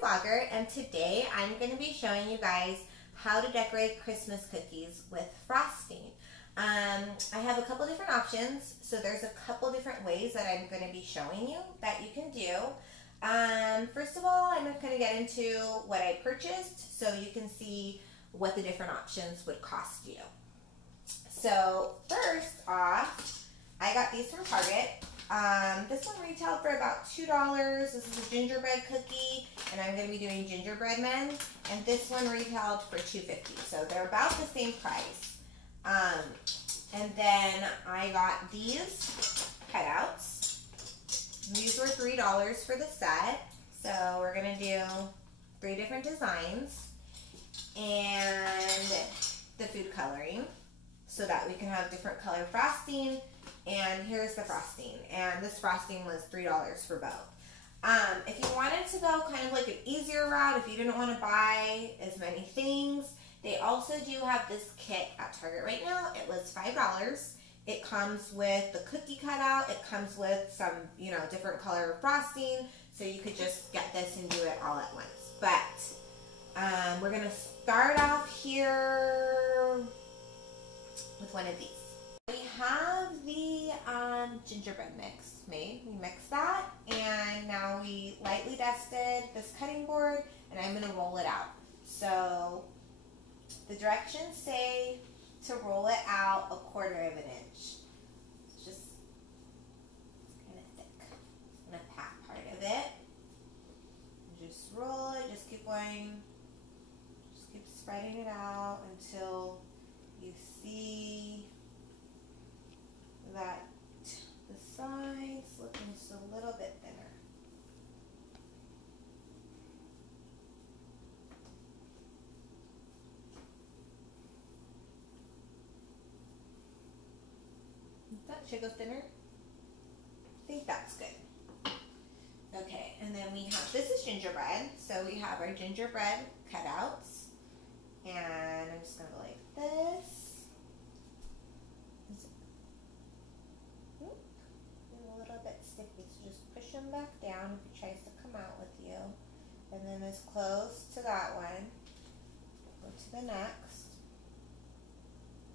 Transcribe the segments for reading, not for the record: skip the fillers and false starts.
Vlogger, and today I'm going to be showing you guys how to decorate Christmas cookies with frosting. I have a couple different options, so there's a couple different ways that I'm going to be showing you that you can do. First of all, I'm going to get into what I purchased so you can see what the different options would cost you. So first off, I got these from Target. This one retailed for about $2. This is a gingerbread cookie, and I'm going to be doing gingerbread men. And this one retailed for $2.50, so they're about the same price. And then I got these cutouts. These were $3 for the set. So we're going to do 3 different designs and the food coloring so that we can have different color frosting. And here's the frosting, and this frosting was $3 for both. If you wanted to go kind of like an easier route, if you didn't want to buy as many things, they also do have this kit at Target right now. It was $5. It comes with the cookie cutout. It comes with some, different color frosting, so you could just get this and do it all at once. But we're gonna start off here with one of these. We have the gingerbread mix made. We mixed that, and now we lightly dusted this cutting board, and I'm going to roll it out. So the directions say to roll it out 1/4 of an inch. It's kind of thick. I'm going to pat part of it. Just roll it. Just keep going. Just keep spreading it out until you see that the sides looking just a little bit thinner. Should go thinner? I think that's good. Okay, and then we have, this is gingerbread, so we have our gingerbread cutouts, and I'm just gonna go like this. A little bit sticky, so just push them back down if he tries to come out with you. And then as close to that one, go to the next.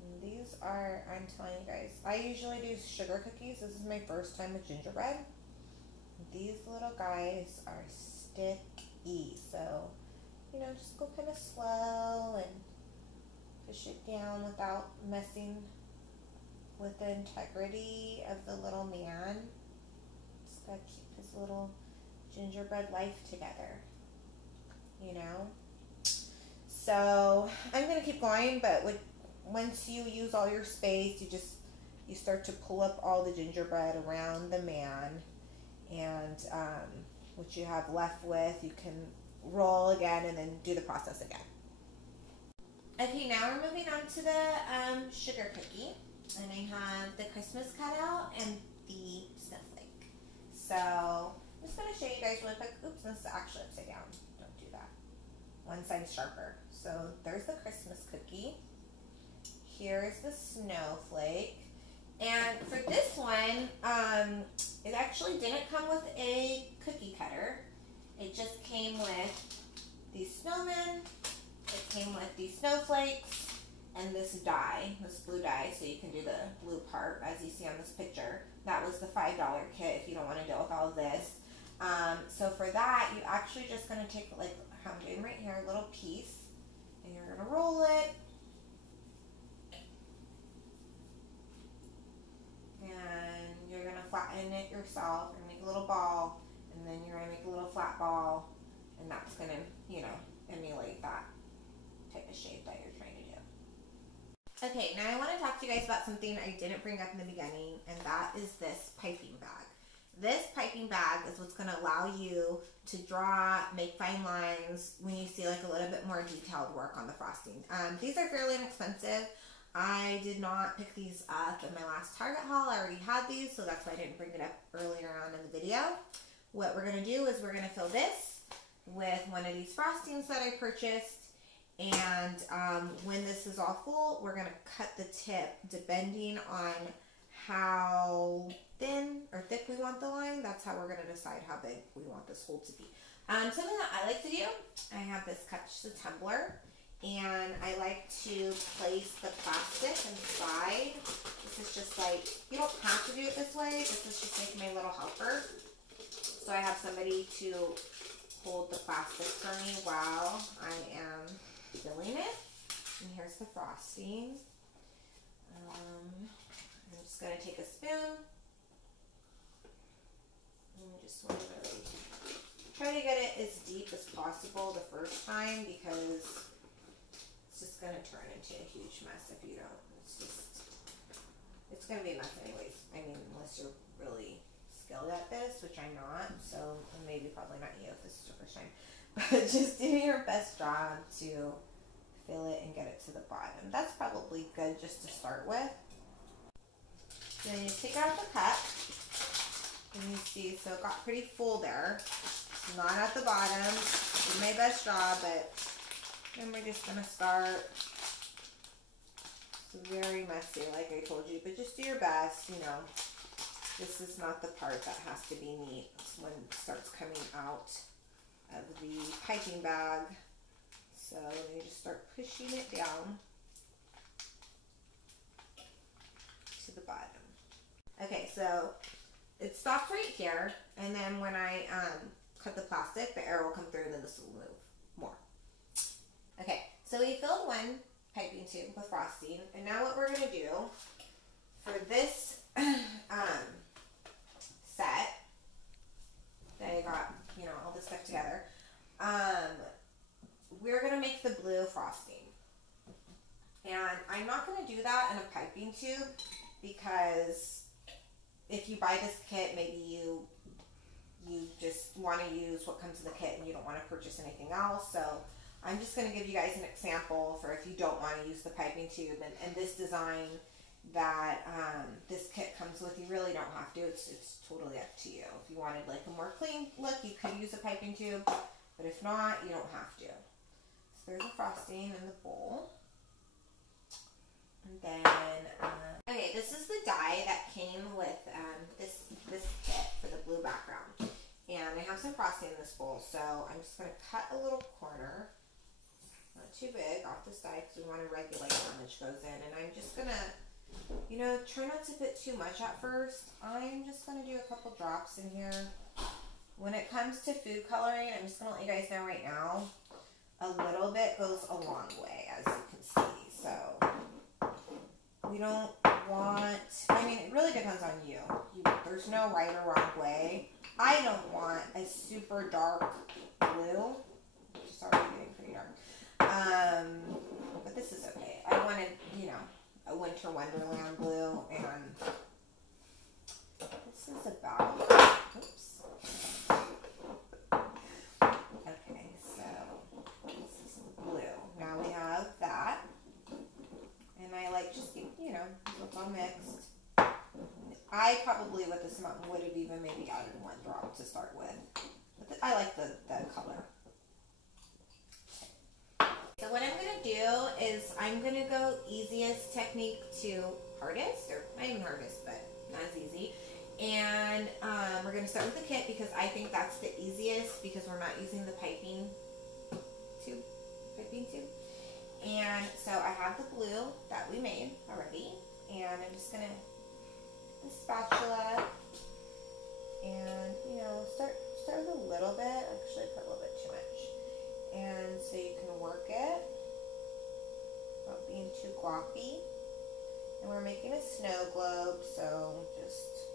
And these are, I'm telling you guys, I usually do sugar cookies. This is my first time with gingerbread. These little guys are sticky, so just go kind of slow and push it down without messing with the integrity of the little man. Just gotta keep his little gingerbread life together, So I'm gonna keep going, but once you use all your space, you start to pull up all the gingerbread around the man, and what you have left with, you can roll again and then do the process again. Okay, now we're moving on to the sugar cookie. And I have the Christmas cutout and the Snowflake. So I'm just going to show you guys really quick. Oops, this is actually upside down. Don't do that. One side's sharper. So there's the Christmas cookie. Here's the Snowflake. And for this one, it actually didn't come with a cookie cutter. It just came with these snowmen. It came with these snowflakes. And this dye, this blue dye, so you can do the blue part as you see on this picture. That was the $5 kit if you don't want to deal with all of this. So for that, you're actually just going to take, like how I'm doing right here, a little piece, and you're going to roll it. And you're going to flatten it yourself and make a little ball, and then you're going to make a little flat ball, and that's going to, emulate that type of shape that you're trying to do. Okay, now I want to talk to you guys about something I didn't bring up in the beginning, and that is this piping bag. This piping bag is what's going to allow you to draw, make fine lines when you see like a little bit more detailed work on the frosting. These are fairly inexpensive. I did not pick these up in my last Target haul. I already had these, so that's why I didn't bring it up earlier on in the video. What we're going to do is we're going to fill this with one of these frostings that I purchased. And when this is all full, we're going to cut the tip depending on how thin or thick we want the line. That's how we're going to decide how big we want this hole to be. Something that I like to do, I have this catch the tumbler, and I like to place the plastic inside. This is just like, you don't have to do it this way. This is just like my little helper. So I have somebody to hold the plastic for me while I am filling it. And here's the frosting. I'm just going to take a spoon and just want to really try to get it as deep as possible the first time, because it's just going to turn into a huge mess if you don't. It's going to be a mess anyways. I mean, unless you're really skilled at this, which I'm not, so maybe probably not you if this is your first time. But just do your best job to fill it and get it to the bottom. That's probably good just to start with. Then you take out the cup, and you see, so it got pretty full there. It's not at the bottom. Did my best job, but then we're just gonna start. It's very messy, like I told you, but just do your best. You know, this is not the part that has to be neat. It's when it starts coming out of the piping bag. So you just start pushing it down to the bottom. Okay, so it stops right here, and then when I cut the plastic, the air will come through, and then this will move more. Okay, so we filled one piping tube with frosting, and now what we're gonna do for this set that I got, you know, all this stuff together, we're gonna make the blue frosting. And I'm not gonna do that in a piping tube, because if you buy this kit, maybe you just want to use what comes in the kit and you don't want to purchase anything else. So I'm just going to give you guys an example for if you don't want to use the piping tube, and this design that this kit comes with, you really don't have to. It's totally up to you. If you wanted like a more clean look, you could use a piping tube, but if not, you don't have to. So there's the frosting in the bowl. And then, okay, this is the die that came with this kit for the blue background. And I have some frosting in this bowl, so I'm just going to cut a little corner, not too big, off this die, because we want to regulate how much goes in. And I'm just going to, you know, try not to put too much at first. I'm just going to do a couple drops in here. When it comes to food coloring, I'm just going to let you guys know right now, a little bit goes a long way, as you can see. So we don't want, I mean, it really depends on you. There's no right or wrong way. I don't want a super dark blue, which is already getting pretty dark. But this is okay. I wanted, you know, a winter wonderland blue, and this is about, oops. Okay, so this is the blue. Now we have that. And I like just, you know, it's all mixed. I probably, with this amount, would have even maybe added one drop to start with. But I like the color. So what I'm going to do is I'm going to go easiest technique to hardest, or not even hardest, but not as easy. And we're going to start with the kit, because I think that's the easiest, because we're not using the piping tube. And so I have the blue that we made already, and I'm just going to the spatula, and you know, start with a little bit. Actually, I put a little bit too much, and so you can work it without being too gloppy. And we're making a snow globe, so just,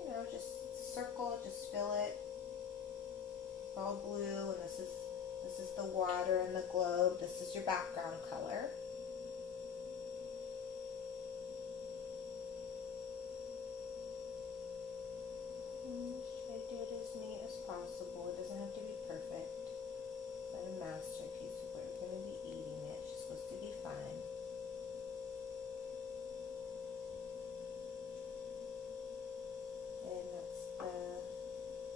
you know, just circle, just fill it. It's all blue, and this is the water in the globe. This is your background color. Try to do it as neat as possible. It doesn't have to be perfect. It's not a masterpiece. We're going to be eating it. It's just supposed to be fun. And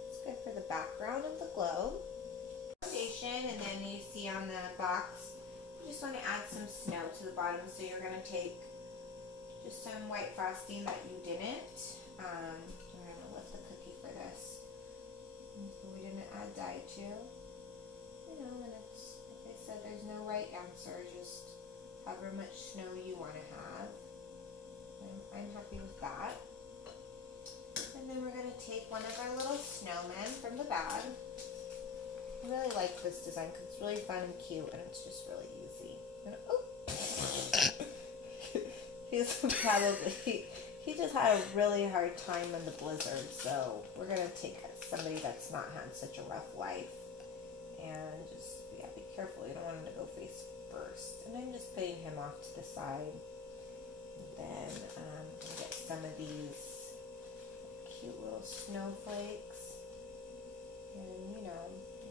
it's good for the background of the globe. And then you see on the box, you just want to add some snow to the bottom. So you're going to take just some white frosting that you didn't. I'm going to lift the cookie for this. So we didn't add die to. You know, and it's, like I said, there's no right answer, just however much snow you want to have. I'm happy with that. And then we're going to take one of our little snowmen from the bag. I really like this design because it's really fun and cute, and it's just really easy. And, oh! he just had a really hard time in the blizzard, so we're going to take somebody that's not had such a rough life. And just, yeah, be careful. You don't want him to go face first. And I'm just putting him off to the side. And then I'm going to get some of these cute little snowflakes. And, you know,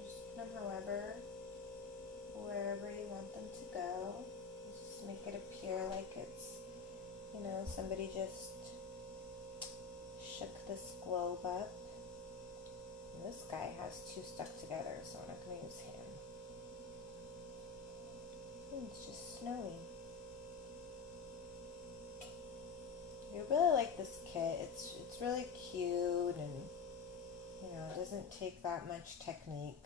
just put them wherever you want them to go. Just make it appear like it's, you know, somebody just shook this globe up. And this guy has two stuck together, so I'm not going to use him. And it's just snowy. I really like this kit. It's really cute, and you know, it doesn't take that much technique.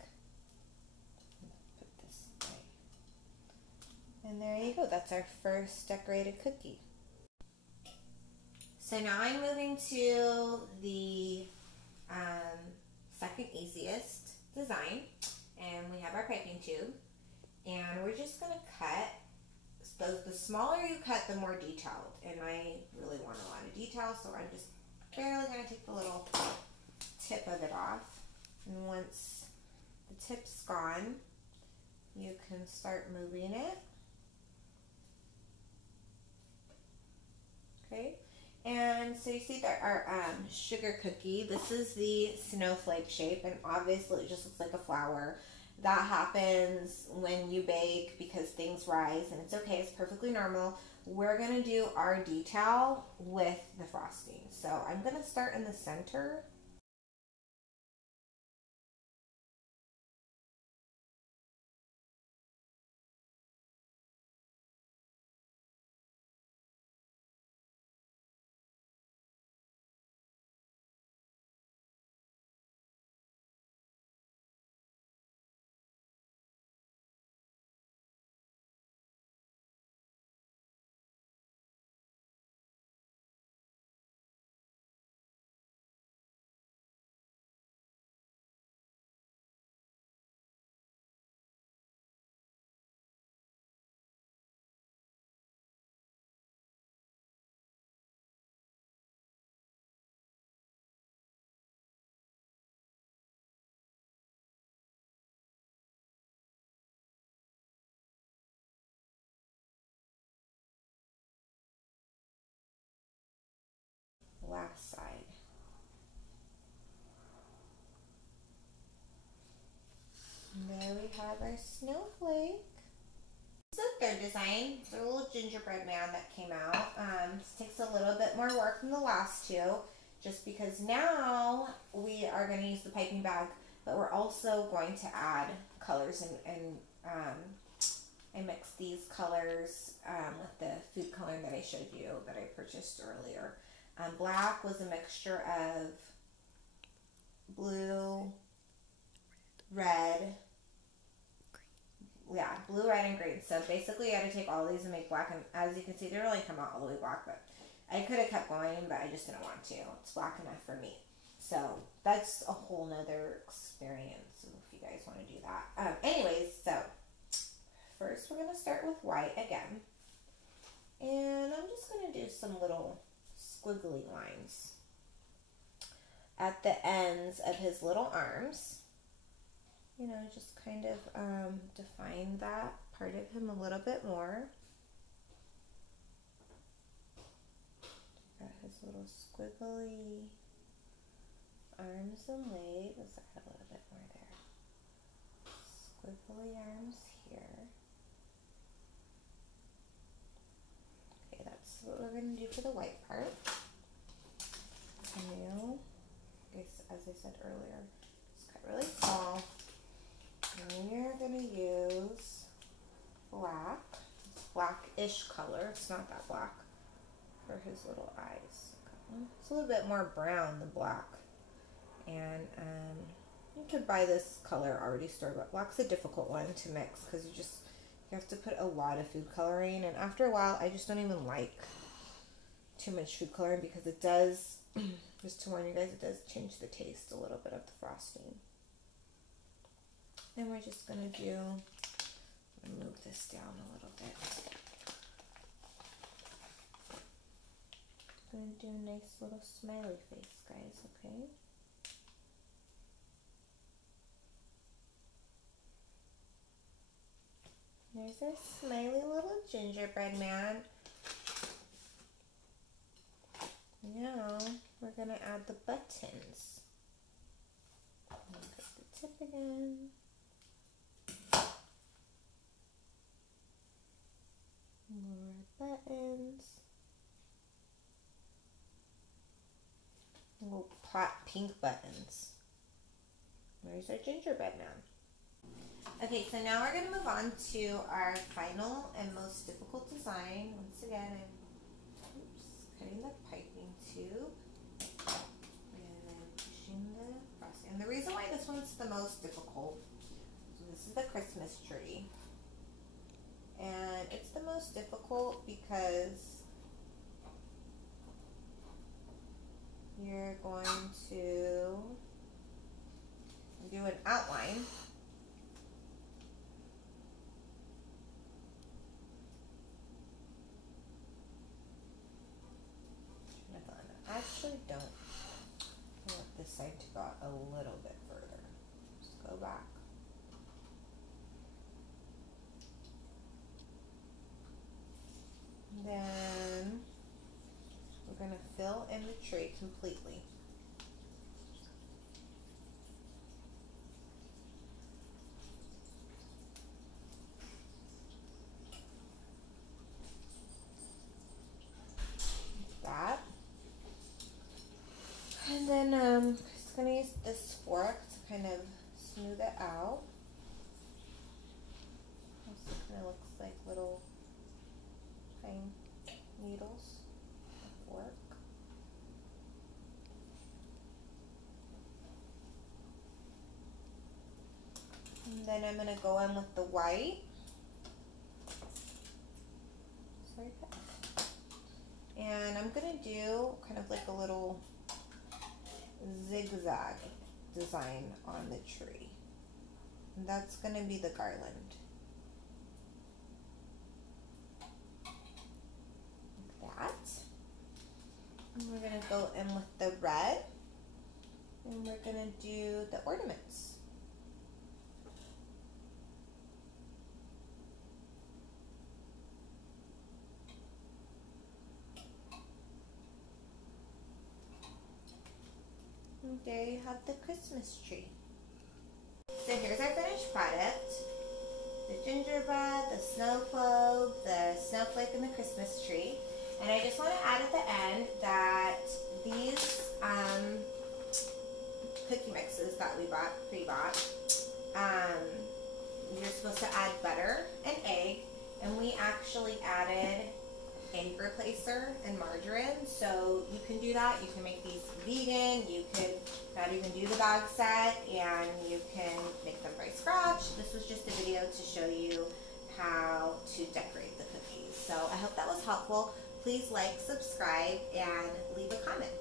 Put this away. And there you go. That's our first decorated cookie. So now I'm moving to the second easiest design, and we have our piping tube, and we're just going to cut. The smaller you cut, the more detailed, and I really want a lot of detail, so I'm just barely going to take the little tip of it off. And once the tip's gone, you can start moving it. Okay, and so you see that our sugar cookie, this is the snowflake shape, and obviously it just looks like a flower. That happens when you bake because things rise, and it's okay, it's perfectly normal. We're going to do our detail with the frosting. So I'm going to start in the center. Last side. And there we have our snowflake. This is the third design. It's a little gingerbread man that came out. This takes a little bit more work than the last two, just because now we are going to use the piping bag, but we're also going to add colors, and I mixed these colors with the food coloring that I showed you that I purchased earlier. Black was a mixture of blue, red, blue, red, and green. So basically I had to take all these and make black, and as you can see, they don't really come out all the way black, but I could have kept going, but I just didn't want to. It's black enough for me. So that's a whole nother experience if you guys want to do that. Anyways, so first we're going to start with white again. And I'm just going to do some little squiggly lines at the ends of his little arms. You know, just kind of define that part of him a little bit more. Got his little squiggly arms and legs. Let's add a little bit more there. Squiggly arms here. Okay, that's what we're going to do for the white part. New, as I said earlier, just cut really small. And we're going to use black, blackish color. It's not that black for his little eyes. It's a little bit more brown than black. And You could buy this color already store-bought. Black's a difficult one to mix because you have to put a lot of food coloring, and after a while I just don't even like too much food coloring because it does, just to warn you guys, it does change the taste a little bit of the frosting. And we're just gonna move this down a little bit. I'm gonna do a nice little smiley face, guys, okay? There's our smiley little gingerbread man. Now we're gonna add the buttons. Look at the tip again. More buttons. Little hot pink buttons. There's our gingerbread man. Okay, so now we're going to move on to our final and most difficult design. Once again, I'm cutting the piping tube and then pushing the frosting. And the reason why this one's the most difficult, this is the Christmas tree. And it's the most difficult because you're going to do an outline. I actually don't want this side to go out a little bit further. Just go back. Then we're going to fill in the tree completely. Like that. And then I'm just going to use this fork to kind of smooth it out. Also kind of looks like little pine needles. A fork. And then I'm going to go in with the white. Sorry, and I'm going to do kind of like a little zigzag design on the tree. And that's going to be the garland. Like that. And we're going to go in with the red. And we're going to do the ornaments. And there you have the Christmas tree. So here's our finished product. The gingerbread, the snow globe, the snowflake, and the Christmas tree. And I just want to add at the end that these cookie mixes that we bought, pre-bought, you're supposed to add butter and egg, and we actually added egg replacer and margarine, so you can do that. You can make these vegan, you could not even do the bag set, and you can make them from scratch. This was just a video to show you how to decorate the cookies. So I hope that was helpful. Please like, subscribe, and leave a comment.